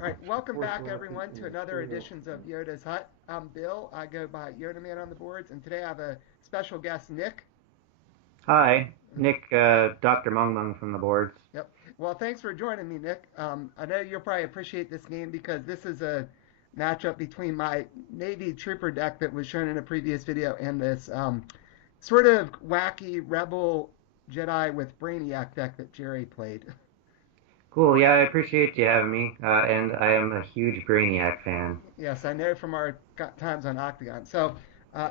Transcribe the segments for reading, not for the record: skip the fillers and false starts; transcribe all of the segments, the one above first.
All right, welcome back everyone to another editions of Yoda's Hut. I'm Bill. I go by Yoda Man on the boards, and today I have a special guest, Nick. Hi, Nick, Dr. Mung Mung from the boards. Yep. Well, thanks for joining me, Nick. I know you'll probably appreciate this game because this is a matchup between my Navy Trooper deck that was shown in a previous video and this sort of wacky Rebel Jedi with Brainiac deck that Jerry played. Cool, yeah, I appreciate you having me, and I am a huge Brainiac fan. Yes, I know from our times on Octagon. So,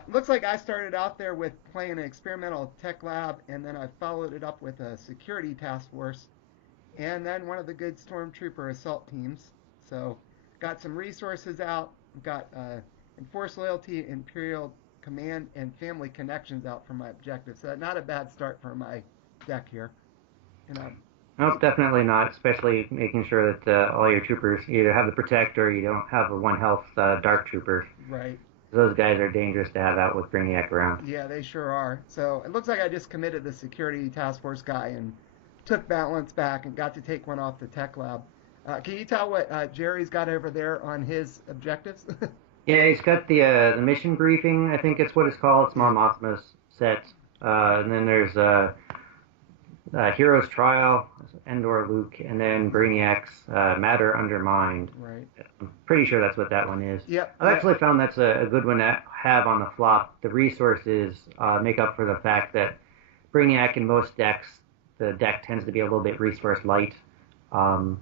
looks like I started out there with playing an experimental tech lab, and then I followed it up with a security task force, and then one of the good stormtrooper assault teams. So, got some resources out, got enforced loyalty, imperial command, and family connections out for my objectives. So, not a bad start for my deck here. And Nope, definitely not, especially making sure that all your troopers either have the Protect or you don't have a one health Dark Troopers. right. Those guys are dangerous to have out with Brainiac around. Yeah, they sure are. So it looks like I just committed the security task force guy and took balance back and got to take one off the tech lab. Can you tell what Jerry's got over there on his objectives? Yeah, he's got the mission briefing, I think it's what it's called. It's Yeah, Mon Mothma's set. And then there's Hero's Trial, Endor Luke, and then Brainiac's Matter Undermined. right. I'm pretty sure that's what that one is. Yep, I've actually found that's a good one to have on the flop. The resources make up for the fact that Brainiac in most decks, the deck tends to be a little bit resource light. Um,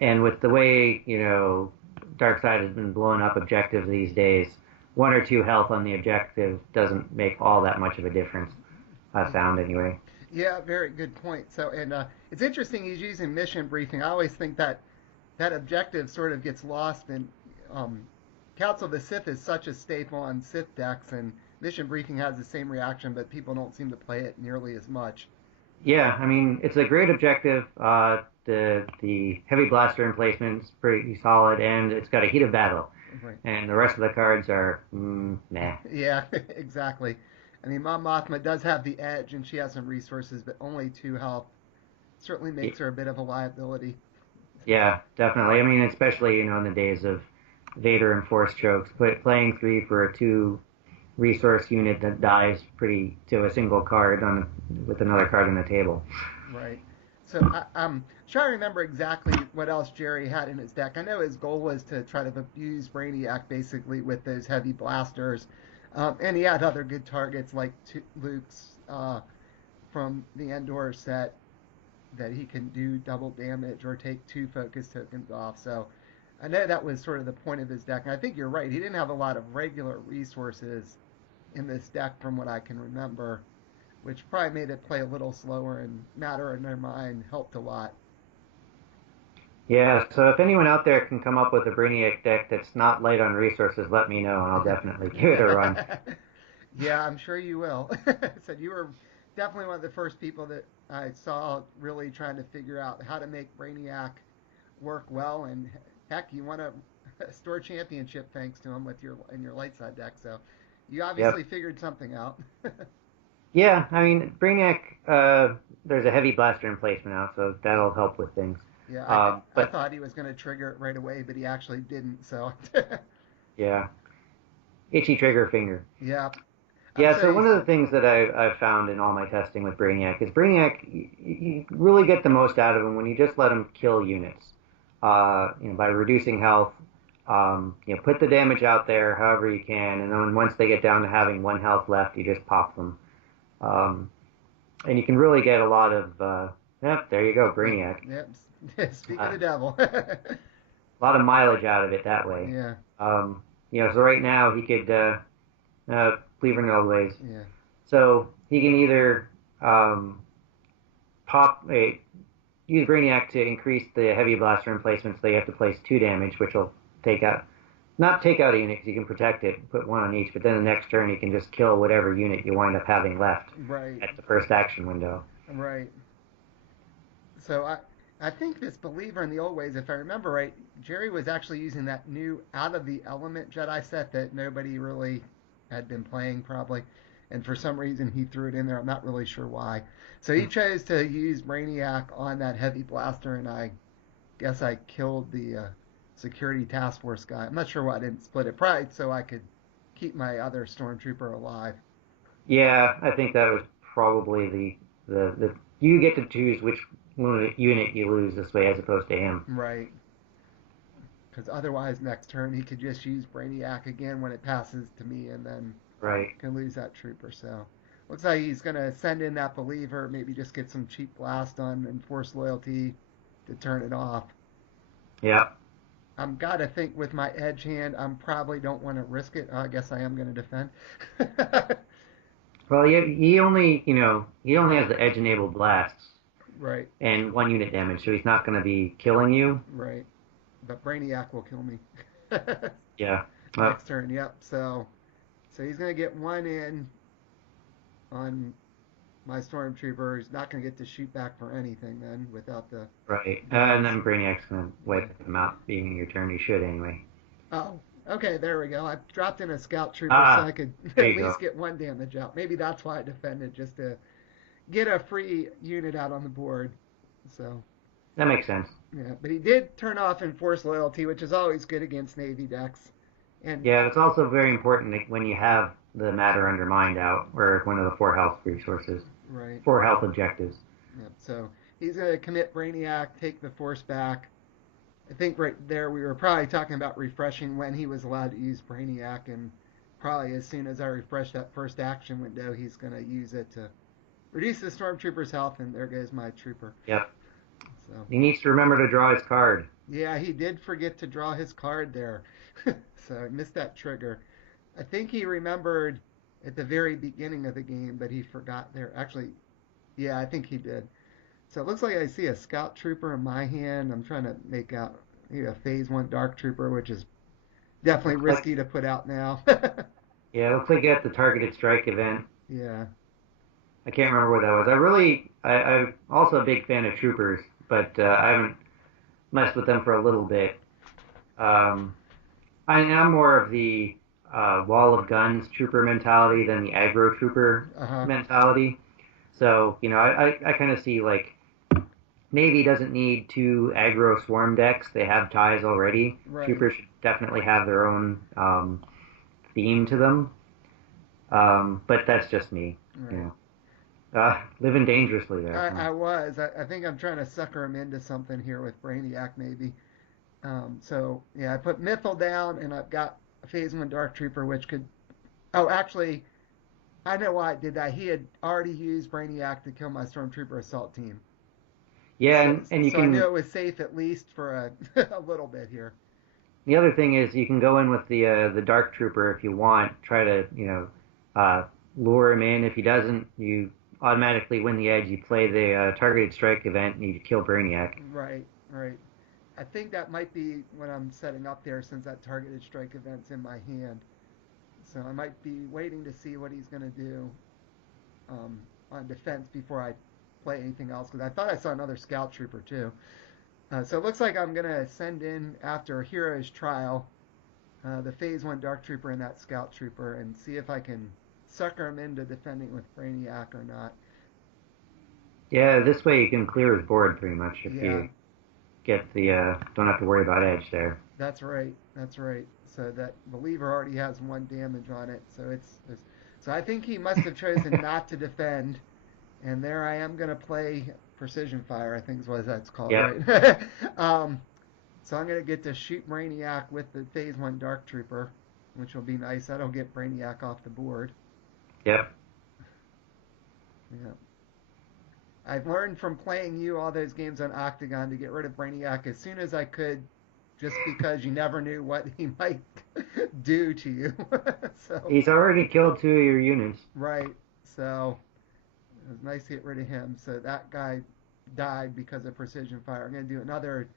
and with the way, Darkseid has been blowing up objectives these days, one or two health on the objective doesn't make all that much of a difference, I've found anyway. yeah, very good point. So, and it's interesting he's using mission briefing. I always think that that objective sort of gets lost in Council of the Sith is such a staple on Sith decks, and mission briefing has the same reaction, but people don't seem to play it nearly as much. Yeah, I mean, it's a great objective. The heavy blaster emplacement's pretty solid, and it's got a heat of battle. Right. And the rest of the cards are meh. Yeah, exactly. I mean, Mom Mothma does have the edge, and she has some resources, but only two health. Certainly makes her a bit of a liability. Yeah, definitely. I mean, especially in the days of Vader and Force chokes, playing three for a two resource unit that dies pretty to a single card on with another card on the table. Right. So I'm trying to remember exactly what else Jerry had in his deck. I know his goal was to try to abuse Brainiac basically with those heavy blasters. And he had other good targets like Luke's from the Endor set that he can do double damage or take two focus tokens off. So I know that was sort of the point of his deck. And I think you're right. He didn't have a lot of regular resources in this deck from what I can remember, which probably made it play a little slower, and Matter in their mind helped a lot. Yeah, so if anyone out there can come up with a Brainiac deck that's not light on resources, let me know and I'll definitely give it a run. Yeah, I'm sure you will. So you were definitely one of the first people that I saw really trying to figure out how to make Brainiac work well, and heck, you won a store championship thanks to him with your light side deck. So you obviously Yep. figured something out. Yeah, I mean, Brainiac, there's a heavy blaster emplacement now, so that'll help with things. Yeah, I But thought he was going to trigger it right away, but he actually didn't. So yeah, itchy trigger finger. yeah, I'd Yeah, so say one of the things that I've found in all my testing with Brainiac is Brainiac, you really get the most out of him when you just let him kill units. By reducing health, put the damage out there however you can, and then once they get down to having one health left, you just pop them. Um, and you can really get a lot of, there you go, Brainiac. yep. Speak of Uh, the devil. a lot of mileage out of it that way. Yeah, So right now he could, Cleveland Railways. yeah, So he can either pop a use Brainiac to increase the heavy blaster emplacement, so you have to place two damage, which will take out not take out a unit because you can protect it, put one on each, but then the next turn you can just kill whatever unit you wind up having left right, at the first action window. right. So I think this believer in the old ways, if I remember right, Jerry was actually using that new out of the element Jedi set that nobody really had been playing probably, and for some reason he threw it in there. I'm not really sure why. So he chose to use Brainiac on that heavy blaster, and I guess I killed the security task force guy. I'm not sure why I didn't split it. Probably so I could keep my other stormtrooper alive. Yeah, I think that was probably the you get to choose which unit you lose this way as opposed to him. Right. Because otherwise, next turn he could just use Brainiac again when it passes to me, and then Right. can lose that trooper. So looks like he's gonna send in that believer, maybe just get some cheap blast on and force loyalty to turn it off. Yeah. I'm gotta think with my edge hand, I'm probably don't want to risk it. I guess I am gonna defend. Well, he only he only has the edge enabled blasts Right, and 1 unit damage, so he's not going to be killing you. right. But Brainiac will kill me. Yeah. Well, Next turn, yep. So he's gonna get one in on my stormtrooper. He's not gonna get to shoot back for anything then without the right. And bonus. then Brainiac's going to Yeah. wipe him out, being your turn. He should anyway. Oh, okay, there we go. I dropped in a scout trooper so I Ah, could there at you go. least get one damage out. Maybe that's why I defended, just to get a free unit out on the board. So, That makes sense. yeah. But he did turn off enforced loyalty, which is always good against Navy decks. And, Yeah, it's also very important when you have the matter undermined out, or one of the 4 health resources, right. 4 health objectives. Yep. So he's going to commit Brainiac, take the force back. I think right there we were probably talking about refreshing when he was allowed to use Brainiac, and probably as soon as I refresh that first action window, he's going to use it to reduce the stormtrooper's health, and there goes my trooper. Yep. So He needs to remember to draw his card. yeah, he did forget to draw his card there, so I missed that trigger. I think he remembered at the very beginning of the game, but he forgot there. Actually, yeah, I think he did. So it looks like I see a scout trooper in my hand. I'm trying to make out a phase one dark trooper, which is definitely Looks like risky to put out now. Yeah, looks like you got the targeted strike event. Yeah, I can't remember what that was. I'm also a big fan of troopers, but I haven't messed with them for a little bit. I'm more of the wall of guns trooper mentality than the aggro trooper uh-huh. mentality. So, I kind of see like Navy doesn't need 2 aggro swarm decks. They have ties already. Right. Troopers should definitely have their own theme to them. But that's just me. Right. Living dangerously there. I was. I think I'm trying to sucker him into something here with Brainiac, maybe. So, yeah, I put Mythal down, and I've got a Phase 1 Dark Trooper, which could... Oh, actually, I know why I did that. He had already used Brainiac to kill my Stormtrooper assault team. Yeah, So, and you so I can. knew it was safe at least for a little bit here. The other thing is you can go in with the Dark Trooper if you want. Try to lure him in. If he doesn't, you automatically win the edge. You play the targeted strike event and you kill Brainiac. Right, right. I think that might be what I'm setting up there since that targeted strike event's in my hand. So I might be waiting to see what he's going to do on defense before I play anything else, because I thought I saw another scout trooper too. So it looks like I'm going to send in, after Hero's Trial, the Phase 1 Dark Trooper and that scout trooper, and see if I can sucker him into defending with Brainiac or not. Yeah, this way you can clear his board pretty much if Yeah. you get the don't have to worry about edge there. That's right. That's right. So that believer already has 1 damage on it. So so I think he must have chosen not to defend. And there I am going to play Precision Fire, I think is what that's called, Yep. right? So I'm going to get to shoot Brainiac with the Phase 1 Dark Trooper, which will be nice. That'll get Brainiac off the board. Yep. Yeah. I've learned from playing you all those games on Octagon to get rid of Brainiac as soon as I could, just because you never knew what he might do to you. So He's already killed 2 of your units. right. So it was nice to get rid of him. So that guy died because of Precision Fire. I'm going to do another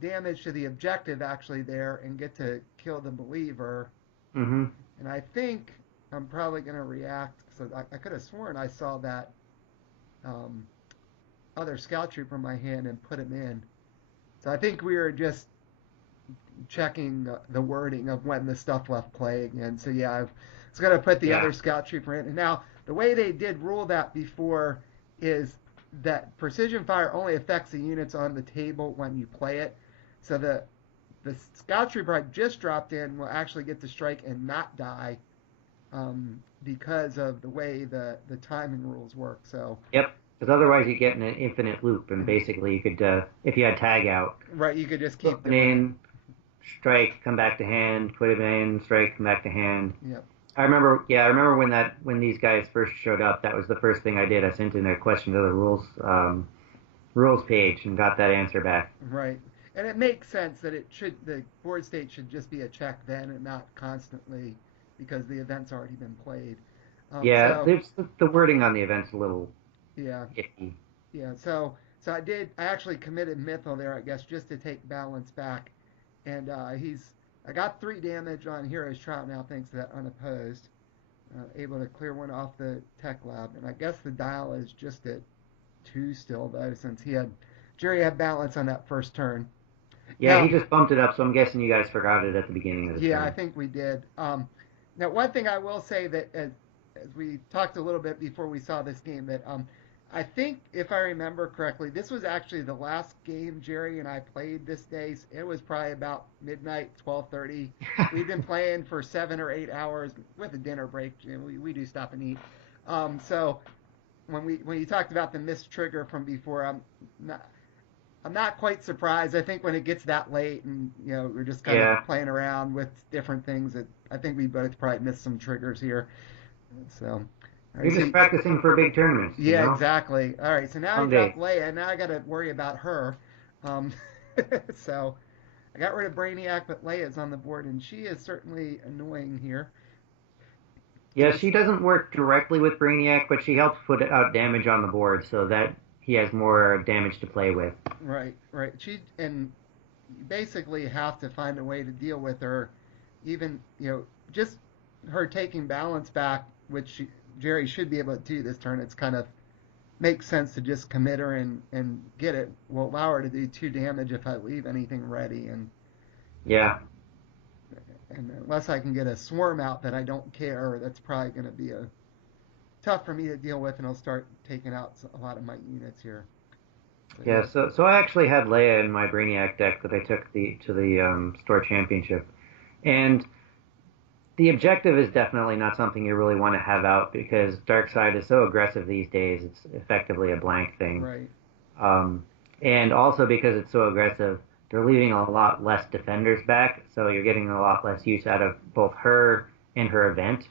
damage to the objective actually there and get to kill the believer. Mm-hmm. And I think I'm probably going to react. So I could have sworn I saw that other scout trooper in my hand and put him in. So I think we were just checking the wording of when the stuff left play again. So yeah, I was going to put the other scout trooper in. And now the way they did rule that before is that Precision Fire only affects the units on the table when you play it. So the Scout Trooper I just dropped in will actually get to strike and not die, because of the way the timing rules work. So Yep. Because otherwise you get in an infinite loop, and basically you could, if you had tag out, right, you could just put keep it doing it. in, strike, come back to hand, put it in, strike, come back to hand. Yep. I remember when these guys first showed up. That was the first thing I did. I sent in a question to the rules page and got that answer back. Right. And it makes sense that the board state should just be a check then and not constantly, because the event's already been played. Yeah, So there's the wording on the event's a little yeah, iffy. yeah. So I actually committed Mythal there, I guess, just to take balance back, and I got 3 damage on Hero's Trout now thanks to that unopposed. Able to clear one off the tech lab, and I guess the dial is just at 2 still though, since Jerry had balance on that first turn. Yeah, he Now, just bumped it up, so I'm guessing you guys forgot it at the beginning of the yeah, I turn. think we did. Now, one thing I will say that as we talked a little bit before we saw this game, that I think if I remember correctly, this was actually the last game Jerry and I played this day. It was probably about midnight, 12:30. We'd been playing for 7 or 8 hours with a dinner break. You know, we do stop and eat. So when you talked about the missed trigger from before, not, I'm not quite surprised. I think when it gets that late and we're just kind of Yeah, playing around with different things, that I think we both probably missed some triggers here. So, all right, you're just practicing for big tournaments, you yeah, know? exactly. All right, so now I Someday. dropped Leia. Now I got to worry about her. Um, so I got rid of Brainiac, but Leia's on the board, and she is certainly annoying here. Yeah, she doesn't work directly with Brainiac, but she helps put out damage on the board so that he has more damage to play with. Right, right. And you basically have to find a way to deal with her, even just her taking balance back, which Jerry should be able to do this turn. It's kind of makes sense to just commit her and get it. Will allow her to do 2 damage if I leave anything ready, Yeah, and unless I can get a swarm out that I don't care, that's probably going to be a tough for me to deal with, and I'll start taking out a lot of my units here. So yeah. yeah, So I actually had Leia in my Brainiac deck that I took to the store championship, and the objective is definitely not something you really want to have out because Darkseid is so aggressive these days. It's effectively a blank thing. right, Um, and also because it's so aggressive, they're leaving a lot less defenders back, so you're getting a lot less use out of both her and her event.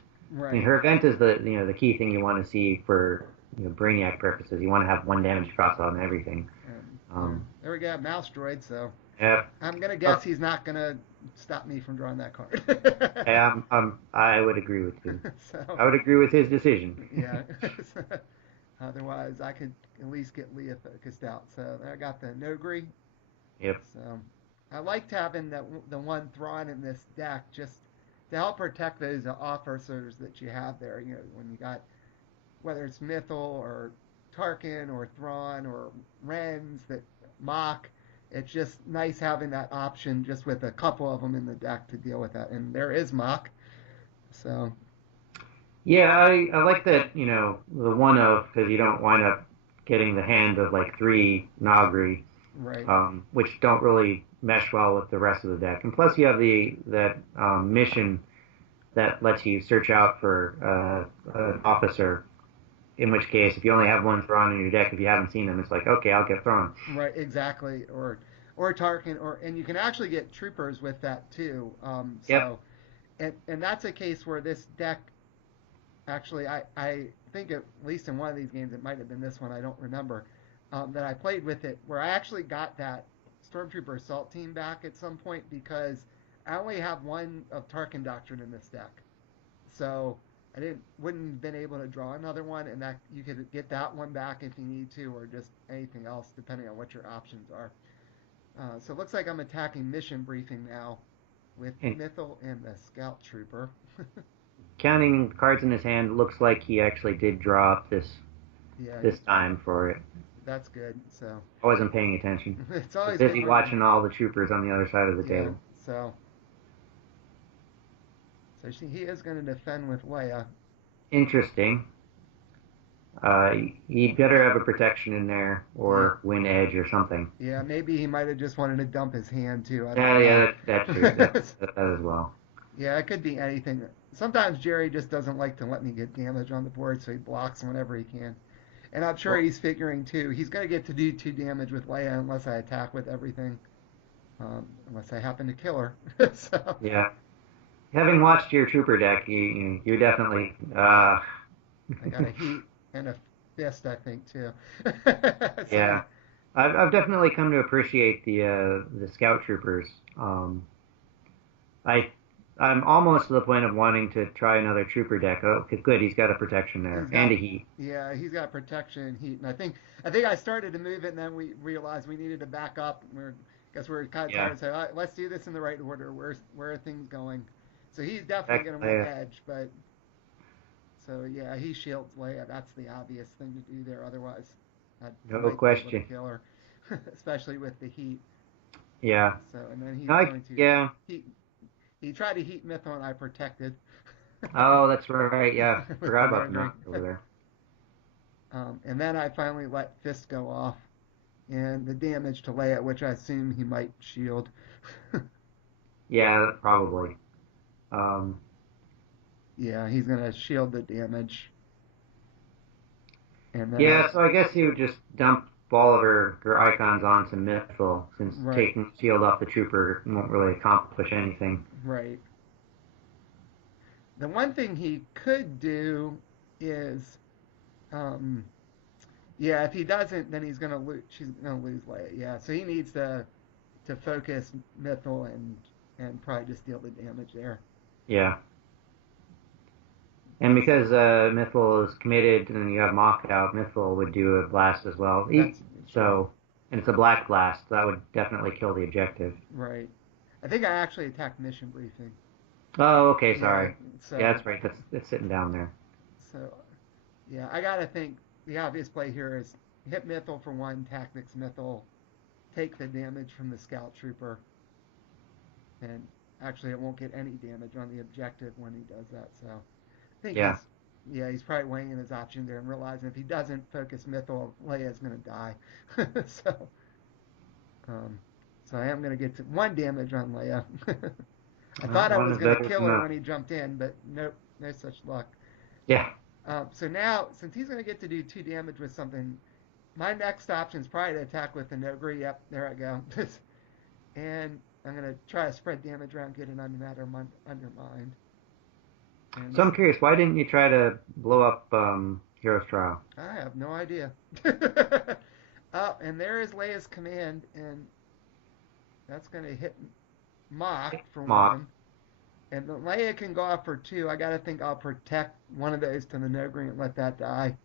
I mean, right. her event is the key thing you want to see for Brainiac purposes. You want to have 1 damage cross on everything. Yeah, Um, there we go, mouse droid. So yeah, I'm gonna uh, guess he's not gonna stop me from drawing that card. yeah, I would agree with you. So I would agree with his decision. yeah. Otherwise, I could at least get Leah focused out. So I got the Nogri. Yep. So I liked having the one Thrawn in this deck just to help protect those officers that you have there. When you got whether it's Mythal or Tarkin or Thrawn or Rens that mock. It's just nice having that option just with a couple of them in the deck to deal with that. And there is mock. So, Yeah, I like that, the one of, because you don't wind up getting the hand of like 3 Nagri, right. which don't really mesh well with the rest of the deck. And plus you have that mission that lets you search out for an officer, in which case if you only have one Thrawn in your deck, if you haven't seen them, it's like, okay, I'll get Thrawn. Right, exactly. Or Tarkin, and you can actually get troopers with that too. Yep. And that's a case where this deck actually, I think at least in one of these games, it might have been this one, I don't remember, that I played with it, where I actually got that Stormtrooper Assault Team back at some point because I only have one of Tarkin Doctrine in this deck. So I wouldn't have been able to draw another one, and that you could get that one back if you need to, or just anything else, depending on what your options are. So it looks like I'm attacking Mission Briefing now with And Mythal and the Scout Trooper. counting cards in his hand, looks like he actually did draw up Yeah, this time for it. that's good. So I wasn't paying attention. it's I was always good busy when watching all the troopers on the other side of the yeah. table. So he is going to defend with Leia. Interesting. He better have a protection in there Yeah. or win edge or something. Yeah, maybe he might have just wanted to dump his hand too. I don't Yeah, know. yeah, that's true. That as well. Yeah, it could be anything. Sometimes Jerry just doesn't like to let me get damage on the board, so he blocks whenever he can. And I'm sure Well, he's figuring too. He's going to get to do 2 damage with Leia unless I attack with everything, unless I happen to kill her. So yeah. Having watched your trooper deck, you're definitely I got a heat and a fist, I think too. So yeah. I've definitely come to appreciate the scout troopers. Um, I I'm almost to the point of wanting to try another trooper deck. Oh, okay, good. He's got a protection there he's and got a heat. yeah, he's got protection and heat, and I think I started to move it, and then we realized we needed to back up. Guess we're kind of Yeah. tired, so all right, let's do this in the right order. Where are things going? So he's definitely Heck, going to win edge, but so yeah, he shields Leia. That's the obvious thing to do there. Otherwise, I no might be able to question. kill her, especially with the heat. Yeah. So and then he's I going to yeah. heat. He tried to heat Mythal, and I protected Oh, that's right. Yeah, with the forgot about no the green. knock over there. And then I finally let Fist go off, and the damage to Leia, which I assume he might shield. Yeah, probably. Um, Yeah, he's gonna shield the damage, and then yeah, so I guess you would just dump all of her icons onto Mythal, since right, taking shield off the trooper won't really accomplish anything. right. The one thing he could do is, um, yeah, if he doesn't, then he's gonna lose. She's gonna lose Leia. Yeah, so he needs to focus Mythal and probably just deal the damage there. Yeah. And because Mythal is committed and you have Mock out, Mythal would do a blast as well. That's true. So, and it's a black blast, so that would definitely kill the objective. Right. I think I actually attacked mission briefing. Oh, okay, Yeah. sorry. Yeah, So that's right. That's sitting down there. so yeah, I gotta think the obvious play here is hit Mythal for one, tactics Mythal, take the damage from the scout trooper, and actually it won't get any damage on the objective when he does that. So I think Yeah. he's probably weighing his options there and realizing if he doesn't focus Mythal, Leia's gonna die. so um, so I am gonna get to 1 damage on Leia. I thought I One was is gonna better kill than her nothing. when he jumped in, but nope, no such luck. Yeah. So now, since he's going to get to do 2 damage with something, my next option is probably to attack with the Nogri. Yep, there I go. And I'm going to try to spread damage around, get it undermined. And So I'm curious, why didn't you try to blow up Hero's Trial? I have no idea. And there is Leia's command, and that's going to hit Mock for Mock. one. And the Leia can go off for two. I got to think I'll protect one of those to the Nogri and let that die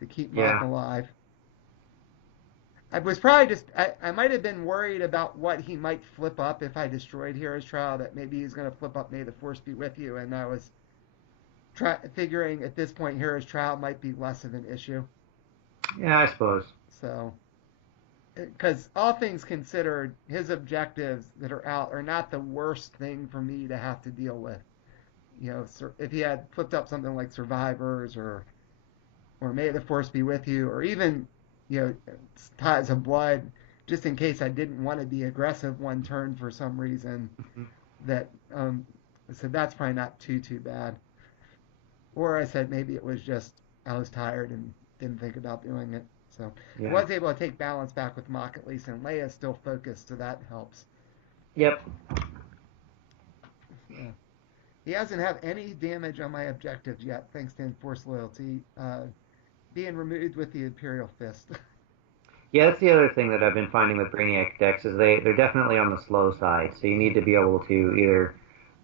to keep Mock Yeah. alive. I was probably I might have been worried about what he might flip up if I destroyed Hero's Trial, that maybe he's going to flip up May the Force be with you, and I was figuring at this point Hero's Trial might be less of an issue. Yeah, I suppose. So, because all things considered, his objectives that are out are not the worst thing for me to have to deal with. If he had flipped up something like Survivors or May the Force be with you, or even Ties of Blood, just in case I didn't want to be aggressive one turn for some reason. Mhm. That I said that's probably not too bad. Or I said maybe it was just I was tired and didn't think about doing it. So I Yeah. was able to take balance back with Mock at least, and Leia's still focused, so that helps. Yep. Yeah. He hasn't had any damage on my objectives yet, thanks to Enforced Loyalty being removed with the Imperial Fist. Yeah, that's the other thing that I've been finding with Brainiac decks is they're definitely on the slow side. So you need to be able to either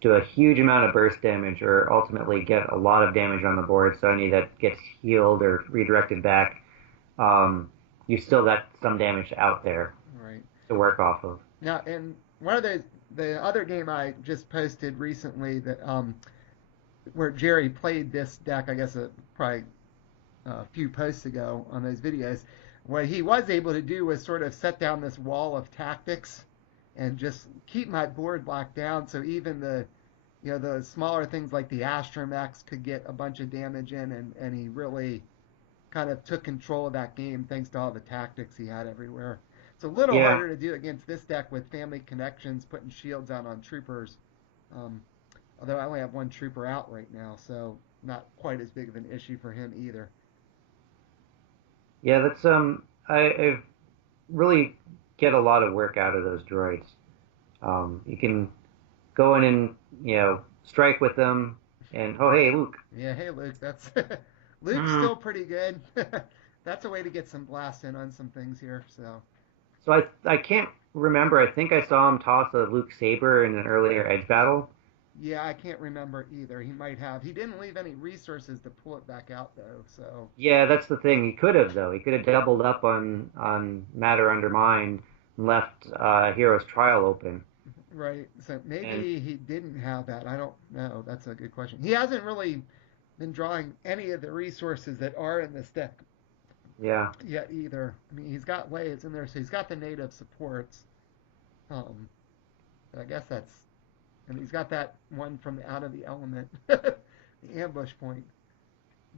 do a huge amount of burst damage or ultimately get a lot of damage on the board. So any that gets healed or redirected back, you still got some damage out there Right. to work off of. Now, and one of the other game I just posted recently that where Jerry played this deck, I guess probably a few posts ago on those videos, what he was able to do was sort of set down this wall of tactics and just keep my board locked down. So even the smaller things like the Astromechs could get a bunch of damage in, and he really kind of took control of that game thanks to all the tactics he had everywhere. It's a little Yeah, harder to do against this deck with family connections, putting shields out on troopers. Um, although I only have one trooper out right now, so not quite as big of an issue for him either. yeah. That's I really get a lot of work out of those droids. You can go in and strike with them, and oh hey Luke. Yeah, hey Luke, that's Luke's Mm. still pretty good. That's a way to get some blast in on some things here. So So I can't remember. I think I saw him toss a Luke saber in an earlier edge battle. yeah, I can't remember either. He might have. He didn't leave any resources to pull it back out though. So Yeah, that's the thing. He could have though. He could have doubled up on matter undermined and left Hero's Trial open. right. So And maybe he didn't have that. I don't know. That's a good question. He hasn't really been drawing any of the resources that are in this deck yeah, yet either. I mean, he's got waves in there, so he's got the native supports. Um, I guess that's, and he's got that one from out of the element, the ambush point.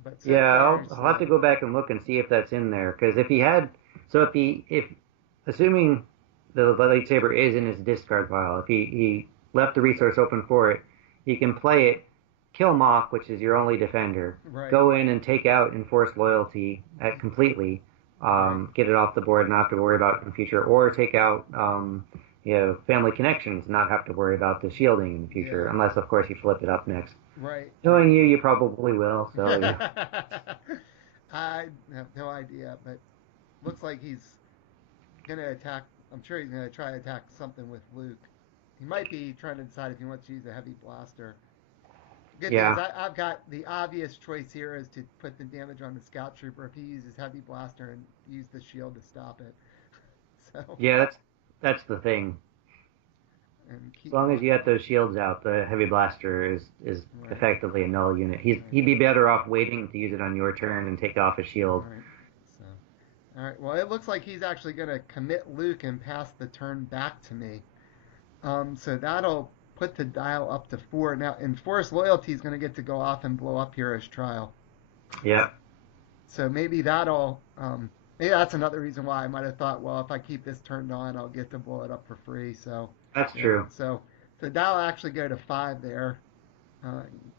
But so yeah. far, I'll have to go back and look and see if that's in there. Because if he had, so if assuming the lightsaber is in his discard pile, if he left the resource open for it, he can play it, kill Mock, which is your only defender, right, go in and take out Enforced Loyalty completely, right, get it off the board, not have to worry about it in the future, or take out Family Connections, not have to worry about the shielding in the future, yeah, unless of course you flip it up next. right, Knowing you, you probably will. So yeah, I have no idea, but looks like he's gonna attack. I'm sure he's gonna try to attack something with Luke. He might be trying to decide if he wants to use a heavy blaster. Good thing is yeah, I've got the obvious choice here is to put the damage on the scout trooper if he uses heavy blaster and use the shield to stop it. So yeah. That's the thing. and As keep long as you Mock get out. those shields out, the heavy blaster is Right, effectively a null unit. right, He'd be better off waiting to use it on your turn and take off a shield. right. So all right. Well, it looks like he's actually going to commit Luke and pass the turn back to me. So that'll put the dial up to 4. Now, Enforced Loyalty is going to get to go off and blow up Hero's Trial. Yeah, So maybe that'll, maybe that's another reason why I might have thought, well, if I keep this turned on, I'll get to blow it up for free. So, that's yeah. true. So that'll actually go to 5 there.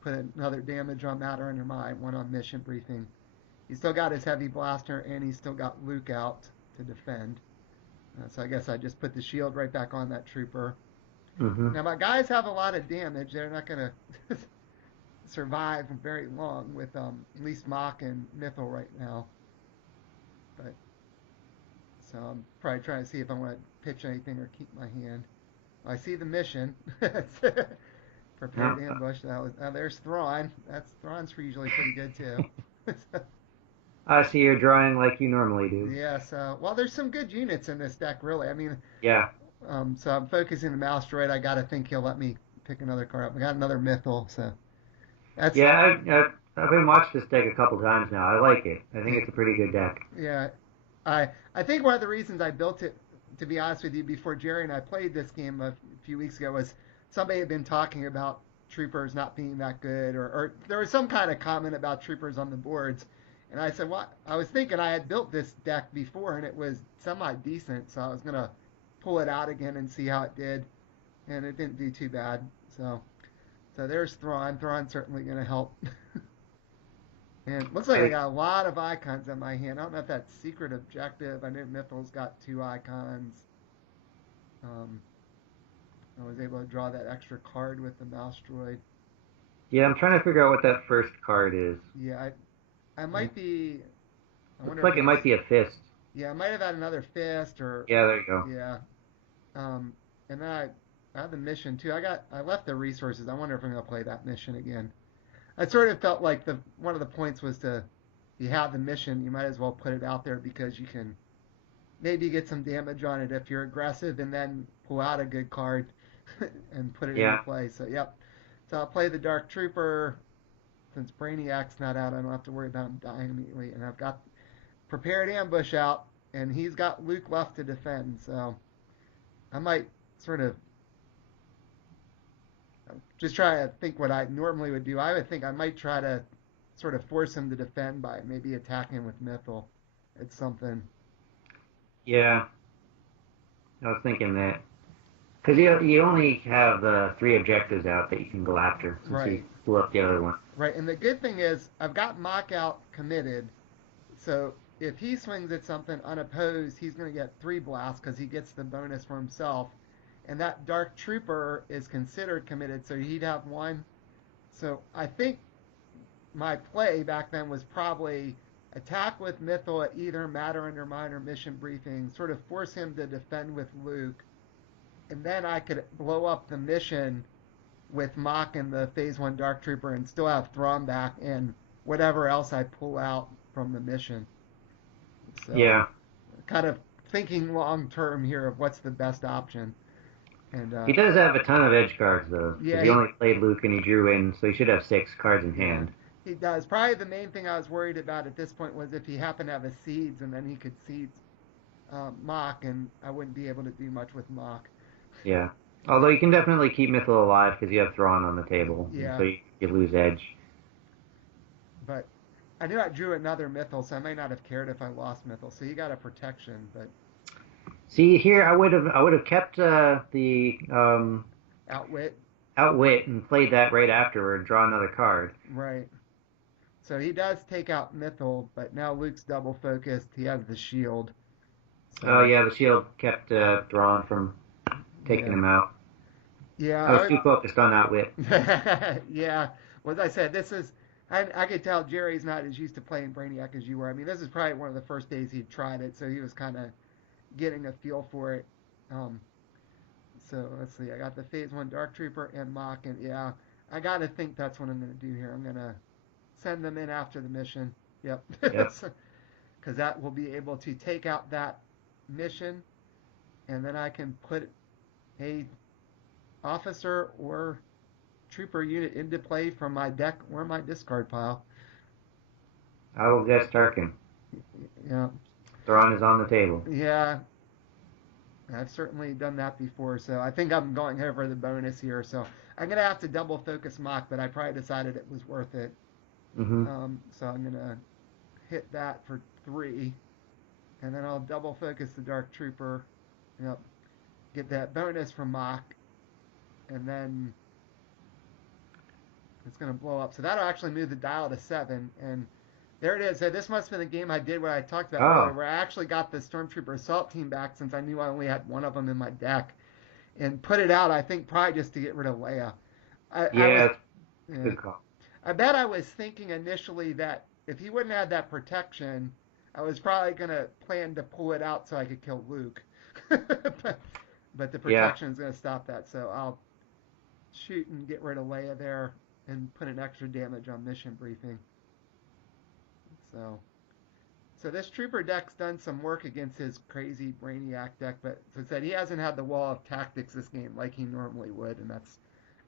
Put another damage on Matter Under Mine, one on Mission Briefing. He's still got his heavy blaster and he's still got Luke out to defend. So I guess I just put the shield right back on that trooper. Hmm. Now my guys have a lot of damage. They're not going to survive very long with at least Mock and Mythil right now. But so I'm probably trying to see if I want to pitch anything or keep my hand. I see the mission. Yeah. Prepared ambush. Now there's Thrawn. Thrawn's usually pretty good too. I see you're drawing like you normally do. Yeah. So well, there's some good units in this deck, really. I mean, Yeah, so I'm focusing the mouse droid. I got to think he'll let me pick another card up. I got another Mythil, so that's yeah. I've been watched this deck a couple times now. I like it. I think it's a pretty good deck. yeah. I think one of the reasons I built it, to be honest with you, before Jerry and I played this game a few weeks ago was somebody had been talking about troopers not being that good, or there was some kind of comment about troopers on the boards, and I said, "What?" I was thinking I had built this deck before and it was semi decent, so I was gonna pull it out again and see how it did, and it didn't do too bad. So there's Thrawn. Thrawn's certainly gonna help. And it looks like I I got a lot of icons on my hand. I don't know if that's secret objective. I know Mythil's got 2 icons. Um, I was able to draw that extra card with the mouse droid. Yeah, I'm trying to figure out what that first card is. Yeah, I It might be. I looks wonder if like it it's. might be a fist. Yeah, I might have had another fist Yeah, there you go. yeah. And then I had the mission too. I left the resources. I wonder if I'm gonna play that mission again. I sort of felt like the one of the points was to you have the mission, you might as well put it out there because you can maybe get some damage on it if you're aggressive and then pull out a good card and put it into Yeah, play. So yep. So I'll play the Dark Trooper. Since Brainiac's not out, I don't have to worry about him dying immediately. And I've got prepared ambush out, and he's got Luke left to defend. So I might sort of just try to think what I normally would do. I would think I might try to sort of force him to defend by maybe attacking with Mythal. It's something. Yeah, I was thinking that. Because you only have 3 objectives out that you can go after since you Right. blew up the other one. Right. And the good thing is I've got Mock out committed. So if he swings at something unopposed, he's going to get 3 blasts because he gets the bonus for himself. And that Dark Trooper is considered committed, so he'd have 1. So I think my play back then was probably attack with Mythal at either Matter Undermine or Mission Briefing, sort of force him to defend with Luke, and then I could blow up the mission with Mock and the Phase 1 Dark Trooper and still have Thrawn back and whatever else I pull out from the mission. So, Yeah. kind of thinking long term here of what's the best option. And He does have a ton of edge cards, though. yeah, He only played Luke and he drew in, so he should have 6 cards in yeah, hand. he does. Probably the main thing I was worried about at this point was if he happened to have a Seeds and then he could Seeds Mock, and I wouldn't be able to do much with Mock. Yeah. Although you can definitely keep Mythal alive because you have Thrawn on the table, Yeah. so you lose edge. But I knew I drew another Mythal, so I may not have cared if I lost Mythal. So he got a protection, but See here, I would have kept the Outwit. Outwit and played that right afterward and draw another card. Right. So he does take out Mythal, but now Luke's double focused. He has the shield. So, Oh yeah, the shield kept Thrawn from taking him out. Yeah. I was too focused on Outwit. Yeah. Well, as I said, this is. I could tell Jerry's not as used to playing Brainiac as you were. I mean, this is probably one of the first days he'd tried it, so he was kind of getting a feel for it. So let's see. I got the Phase 1 Dark Trooper and Mock, and yeah, I got to think that's what I'm going to do here. I'm going to send them in after the mission. Yep. Because that will be able to take out that mission, and then I can put a officer or trooper unit into play from my deck or my discard pile. I will guess Tarkin. Yeah. Thrawn is on the table. Yeah. I've certainly done that before, so I think I'm going over the bonus here. So I'm going to have to double focus Mock, but I probably decided it was worth it. Mm-hmm. So I'm going to hit that for 3, and then I'll double focus the Dark Trooper. Yep. Get that bonus from Mock, and then it's going to blow up. So that'll actually move the dial to 7, and there it is. So this must have been the game I did what I talked about earlier, where I actually got the Stormtrooper Assault Team back since I knew I only had one of them in my deck, and put it out, I think, probably just to get rid of Leia. Good call. I bet I was thinking initially that if he wouldn't have that protection, I was probably going to plan to pull it out so I could kill Luke. but the protection is going to stop that, so I'll shoot and get rid of Leia there and put an extra damage on Mission Briefing. So this Trooper deck's done some work against his crazy Brainiac deck, but as I said, he hasn't had the wall of tactics this game like he normally would, and that's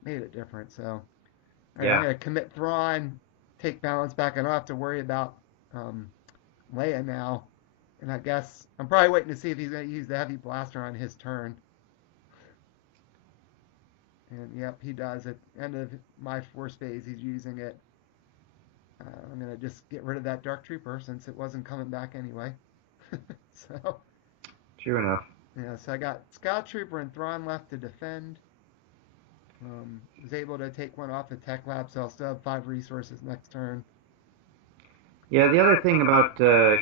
made it different. So I'm going to commit Thrawn, take balance back. I don't have to worry about Leia now. And I guess I'm probably waiting to see if he's going to use the Heavy Blaster on his turn. And yep, he does. At the end of my force phase, he's using it. I'm going to just get rid of that Dark Trooper since it wasn't coming back anyway. So. True enough. Yeah, so I got Scout Trooper and Thrawn left to defend. Was able to take one off the Tech Lab, so I'll still have 5 resources next turn. Yeah, the other thing about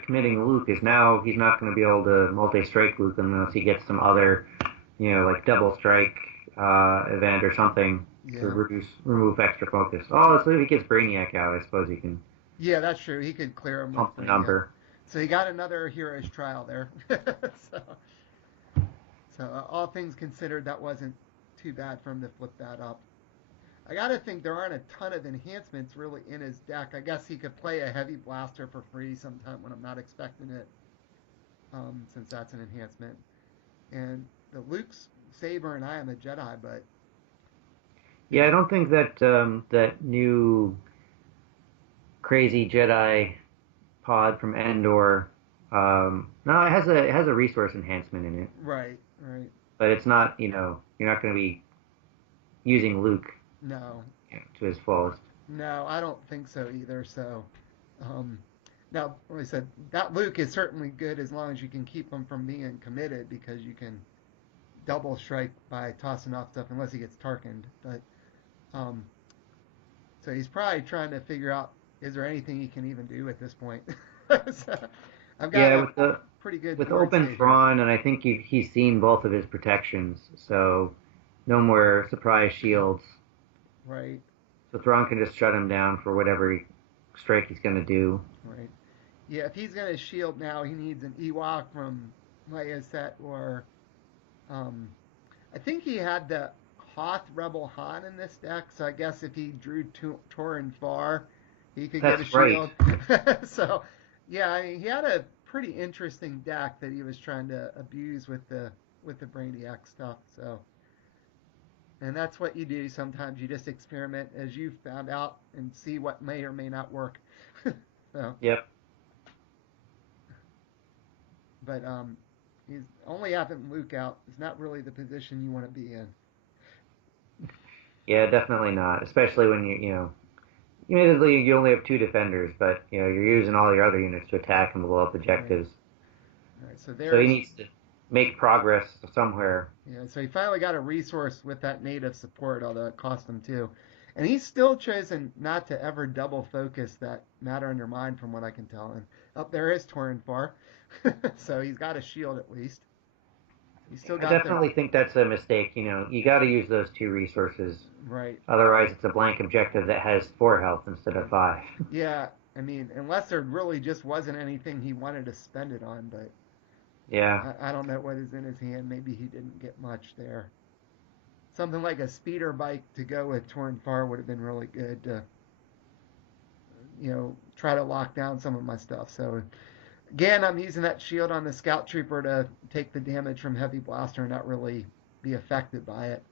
committing Luke is now he's not going to be able to multi-strike Luke unless he gets some other, like double strike event or something to remove extra focus. Oh, so if he gets Brainiac out, I suppose he can. Yeah, that's true. He could clear him pump with the number. So he got another hero's trial there. So all things considered, that wasn't too bad for him to flip that up. I gotta think there aren't a ton of enhancements really in his deck. I guess he could play a Heavy Blaster for free sometime when I'm not expecting it, since that's an enhancement. And the Luke's Saber and I am a Jedi, but yeah, I don't think that that new crazy Jedi pod from Endor. No, it has a resource enhancement in it. Right. But it's not, you're not going to be using Luke. No. To his fullest. No, I don't think so either. So, um, now, like I said, that Luke is certainly good as long as you can keep him from being committed because you can double strike by tossing off stuff unless he gets Tarkined. But um, so he's probably trying to figure out is there anything he can even do at this point. So I've got Yeah, a with the pretty good with board open state here. Thrawn, and I think he's seen both of his protections, so no more surprise shields. Right, So Thrawn can just shut him down for whatever strike he's going to do. right. Yeah, if he's gonna shield now, he needs an Ewok from Leia's set, or um, I think he had the Hoth Rebel Han in this deck. So I guess if he drew Torin far, he could get a That's right. shield. So yeah, I mean, he had a pretty interesting deck that he was trying to abuse with the Brainiac stuff. So and that's what you do. Sometimes you just experiment as you found out and see what may or may not work. So, Yep. but he's only having Luke out is not really the position you want to be in. Yeah, definitely not. Especially when admittedly you only have two defenders, but you're using all your other units to attack and blow up Right. objectives. All right. So So he there's needs to make progress somewhere. yeah. So he finally got a resource with that native support, although it cost him two. And he's still chosen not to ever double focus that matter under mine, from what I can tell. And up there is Torin Far, so he's got a shield at least. He's still I got the definitely think that's a mistake. You got to use those two resources. right. Otherwise, it's a blank objective that has 4 health instead of 5. Yeah, I mean, unless there really just wasn't anything he wanted to spend it on, but Yeah. I don't know what is in his hand. Maybe he didn't get much there. Something like a speeder bike to go with Torn Far would have been really good to, try to lock down some of my stuff. So again, I'm using that shield on the Scout Trooper to take the damage from Heavy Blaster and not really be affected by it.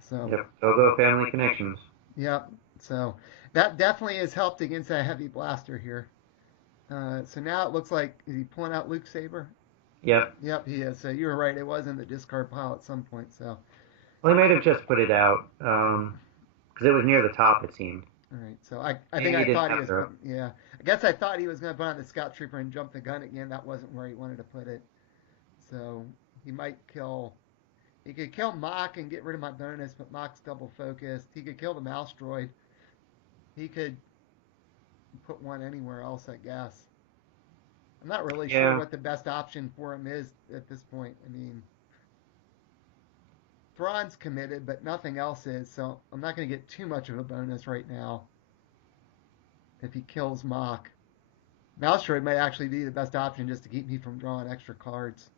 So, Yep. Go family connections. yep. So that definitely has helped against that Heavy Blaster here. So now it looks like, is he pulling out Luke's saber? Yep. Yep, he is. So you were right. It was in the discard pile at some point. So, Well, he might have just put it out because it was near the top. It seemed. all right. So I think And he I didn't thought he have was to. putting, yeah. I guess I thought he was going to put on the Scout Trooper and jump the gun again. That wasn't where he wanted to put it. So he might kill. He could kill Mock and get rid of my bonus, but Mock's double focused. He could kill the Mouse Droid. He could put one anywhere else, I guess. I'm not really sure Yeah. what the best option for him is at this point. I mean, Thrawn's committed, but nothing else is, so I'm not going to get too much of a bonus right now if he kills Mock. Mouse Droid might actually be the best option just to keep me from drawing extra cards.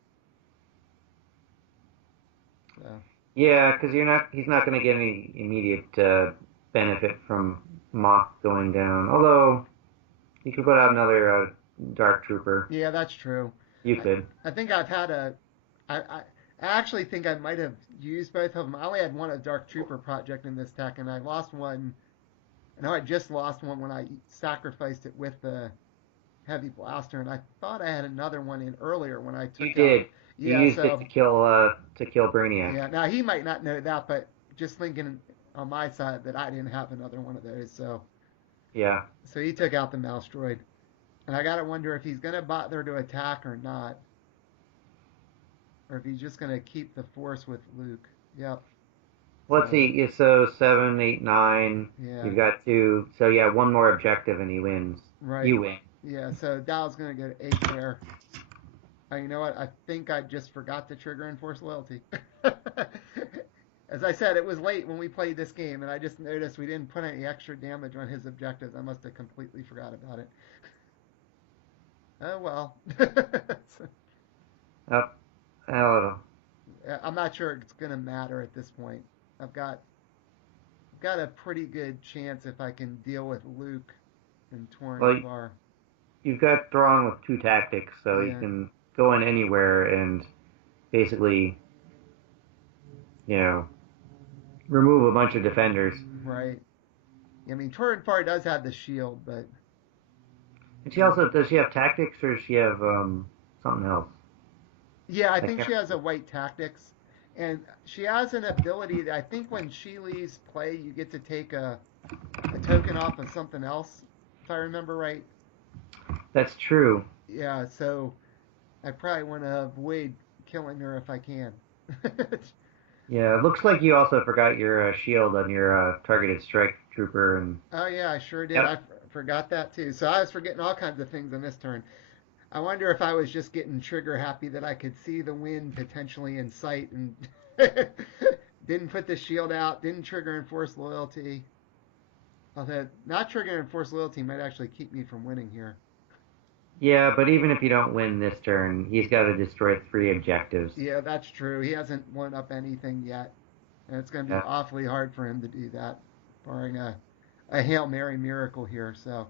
So, Yeah, because He's not going to get any immediate benefit from Mock going down. Although you could put out another Dark Trooper. yeah, that's true. You I, could. I think I've had a. I actually think I might have used both of them. I only had one a Dark Trooper project in this deck, and I lost one. I know I just lost one when I sacrificed it with the Heavy Blaster, and I thought I had another one in earlier when I You took out. did. You Yeah, used it so to kill Brainiac. yeah. Now he might not know that, but just thinking on my side that I didn't have another one of those, Yeah. so he took out the Mouse Droid, and I gotta wonder if he's gonna bother to attack or not, or if he's just gonna keep the Force with Luke. Yep. Let's So see. So 7, 8, 9. yeah, You've got two. So yeah, one more objective and he wins. right. You win. Yeah. So Dow's gonna get 8 there. You know what? I think I just forgot to trigger Enforced Loyalty. As I said, it was late when we played this game, and I just noticed we didn't put any extra damage on his objectives. I must have completely forgot about it. Oh well. Up. Oh, I'm not sure it's going to matter at this point. I've got a pretty good chance if I can deal with Luke and Torrin well, Far. you've got Thrawn with 2 tactics, so he Yeah. can go in anywhere and basically, you know, remove a bunch of defenders. Right. I mean, Torrin Far does have the shield, but And she also does she have tactics or does she have something else? yeah, I I think can't. she has a white tactics, And she has an ability that I think when she leaves play, you get to take a token off of something else, if I remember right. That's true. Yeah, so I probably want to avoid killing her if I can. Yeah, it looks like you also forgot your shield on your targeted strike trooper, and Oh yeah, I sure did. yep. I forgot that too. So I was forgetting all kinds of things on this turn. I wonder if I was just getting trigger happy that I could see the wind potentially in sight and didn't put the shield out, didn't trigger enforced loyalty. Although not triggering enforced loyalty might actually keep me from winning here. Yeah, but even if you don't win this turn, he's got to destroy 3 objectives. Yeah, that's true. He hasn't won up anything yet. And it's going to be Yeah, awfully hard for him to do that, barring a Hail Mary miracle here. So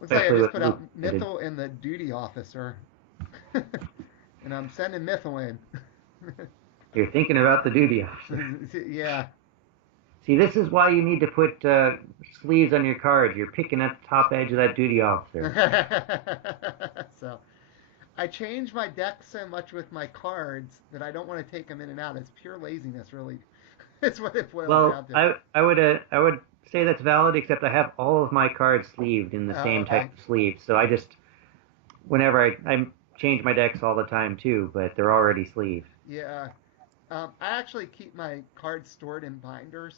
looks like I especially just with put Luke. out Mythal in the duty officer. And I'm sending Mythal in. You're thinking about the duty officer. Yeah. See, this is why you need to put sleeves on your cards. You're picking at the top edge of that duty officer. So I change my deck so much with my cards that I don't want to take them in and out. It's pure laziness, really. It's what it boils Well, down to. I would say that's valid, except I have all of my cards sleeved in the Oh, same okay. type of sleeve. So I just whenever I change my decks all the time too, but they're already sleeved. Yeah. I actually keep my cards stored in binders,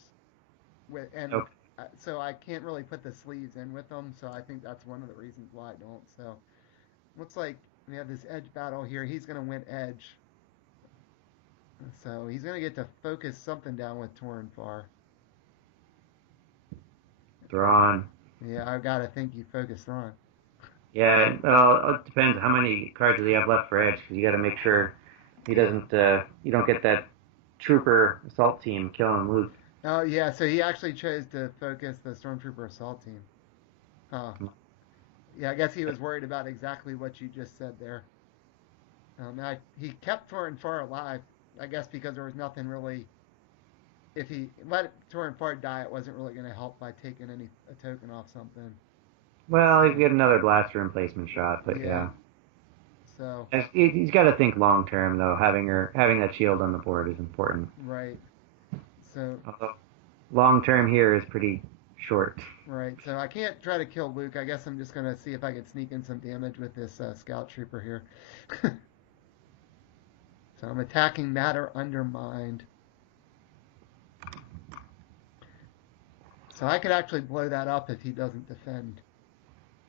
and Okay. so I can't really put the sleeves in with them. So I think that's one of the reasons why I don't. So looks like we have this edge battle here. He's going to win edge. So he's going to get to focus something down with Torrenfar. Thrawn. Yeah, I've got to think he focused on. Yeah, well, it depends how many cards do you have left for Edge, because you got to make sure he doesn't. You don't get that trooper assault team killing Luke. Oh yeah, so he actually chose to focus the Stormtrooper assault team. Huh. Yeah, I guess he was worried about exactly what you just said there. He kept Torrenfar alive, I guess because there was nothing really. If he let Torrenfar die, it wasn't really going to help by taking a token off something. Well, you So get another blaster emplacement shot, but yeah, yeah, so he's got to think long term though. Having that shield on the board is important. right, so Although long term here is pretty short. right, so I can't try to kill Luke. I guess I'm just going to see if I can sneak in some damage with this Scout Trooper here. So I'm attacking Matter Undermined. So I could actually blow that up if he doesn't defend.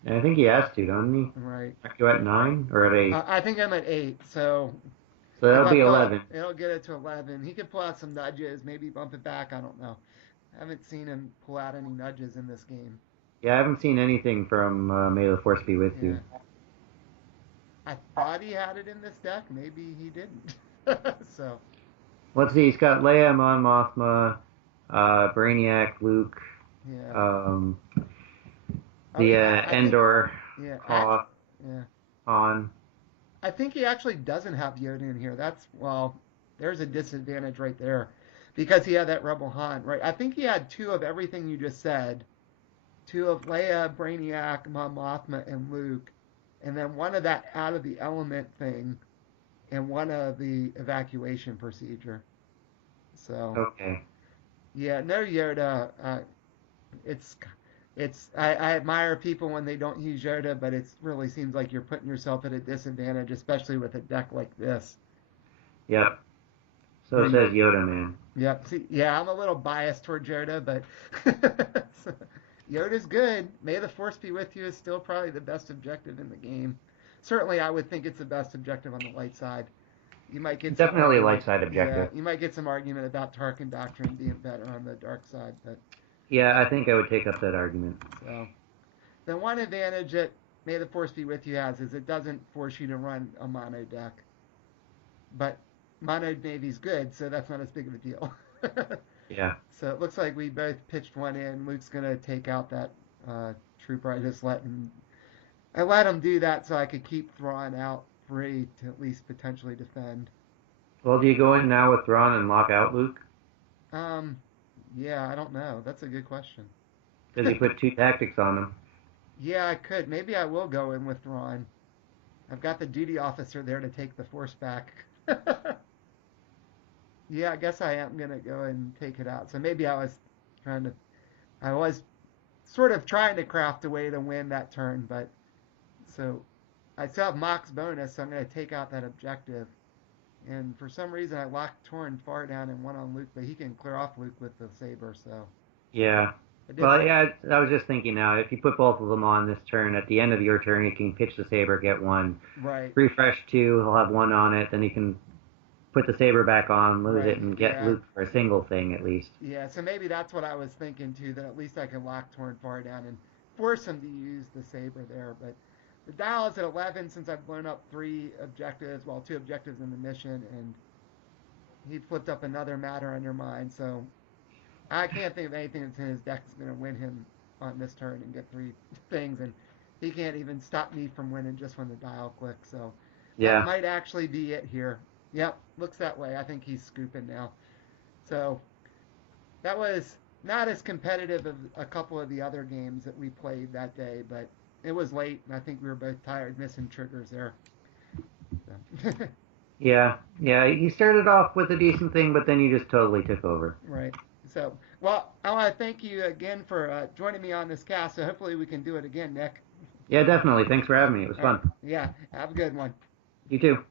And I think he has to, don't he? Right. Are you at 9 or at 8? I think I'm at 8, so So if that'll I be pull out, 11. it'll get it to 11. He could pull out some nudges, maybe bump it back. I don't know. I haven't seen him pull out any nudges in this game. Yeah, I haven't seen anything from May the Force be with Yeah. you. I thought he had it in this deck. Maybe he didn't. So, Let's see. He's got Leia, Mon Mothma, Brainiac, Luke, yeah. um, Oh, the yeah. I think, Endor, yeah. Koth, Yeah. Han. I think he actually doesn't have Yoda in here. Well, there's a disadvantage right there because he had that Rebel Han, right? I think he had two of everything you just said, two of Leia, Brainiac, Mon Mothma, and Luke, and then one of that out of the element thing, and one of the evacuation procedure. So Okay. yeah, no Yoda. It's I admire people when they don't use Yoda, but it really seems like you're putting yourself at a disadvantage, especially with a deck like this. Yep. I So mean, says Yoda Man. yep. See, yeah, I'm a little biased toward Yoda, but Yoda's good. May the Force be with you is still probably the best objective in the game. Certainly, I would think it's the best objective on the light side. You might get some Definitely a light argument. side Yeah, objective. you might get some argument about Tarkin Doctrine being better on the dark side, but Yeah, I think I would take up that argument. so the one advantage that May the Force be with you has is it doesn't force you to run a mono deck. But mono navy's good, so that's not as big of a deal. Yeah. So it looks like we both pitched one in. Luke's gonna take out that trooper. I let him do that so I could keep Thrawn out free to at least potentially defend. Well, do you go in now with Thrawn and lock out Luke? Um, yeah, I don't know. That's a good question. Because you put 2 tactics on him. Yeah, I could. Maybe I will go in with Thrawn. I've got the duty officer there to take the force back. Yeah, I guess I am gonna go and take it out. So maybe trying to, I was sort of trying to craft a way to win that turn, but so I still have Mock's bonus, so I'm gonna take out that objective. And for some reason, I locked Torn far down and one on Luke, but he can clear off Luke with the saber. So Yeah. I did Well, what. yeah, I was just thinking now, if you put both of them on this turn, at the end of your turn, you can pitch the saber, get one. Right, Refresh two, he'll have one on it, then he can put the saber back on, lose it, right, and get yeah, Luke for a single thing at least. yeah. So maybe that's what I was thinking too. That at least I can lock Torn far down and force him to use the saber there. But the dial is at 11 since I've blown up three objectives, well, two objectives in the mission, and he flipped up another matter undermine. So I can't think of anything that's in his deck that's going to win him on this turn and get three things, and he can't even stop me from winning just when the dial clicks. So that Yeah. might actually be it here. Yep, looks that way. I think he's scooping now. So that was not as competitive as a couple of the other games that we played that day, but it was late, and I think we were both tired, missing triggers there. So. Yeah. Yeah. You started off with a decent thing, but then you just totally took over. Right. So, well, I want to thank you again for joining me on this cast. So hopefully we can do it again, Nick. Yeah, definitely. Thanks for having me. It was All right. fun. Yeah. Have a good one. You too.